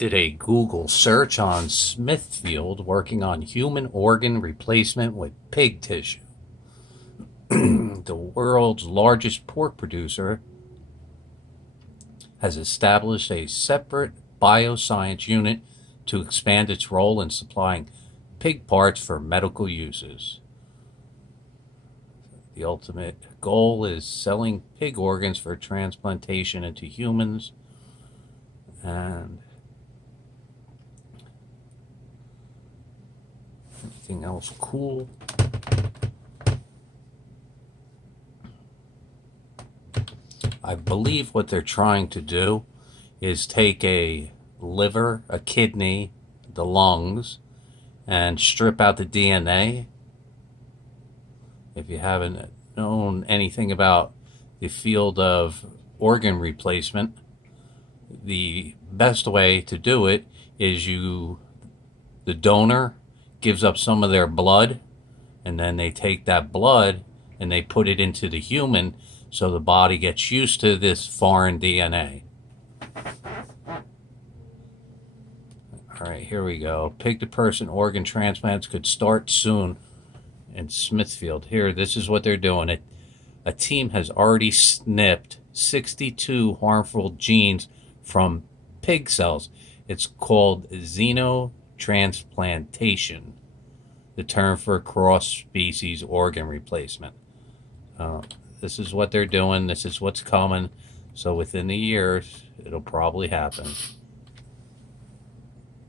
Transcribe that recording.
did a Google search on Smithfield working on human organ replacement with pig tissue. The world's largest pork producer has established a separate bioscience unit to expand its role in supplying pig parts for medical uses. The ultimate goal is selling pig organs for transplantation into humans, and anything else cool? I believe what they're trying to do is take a liver, a kidney, the lungs, and strip out the DNA. If you haven't known anything about the field of organ replacement, the best way to do it is the donor gives up some of their blood, and then they take that blood and they put it into the human, so the body gets used to this foreign DNA. All right, here we go. Pig-to-person organ transplants could start soon in Smithfield. Here, this is what they're doing. A team has already snipped 62 harmful genes from pig cells. It's called xenotransplantation, the term for cross-species organ replacement. This is what they're doing. This is what's coming. So within the years, it'll probably happen.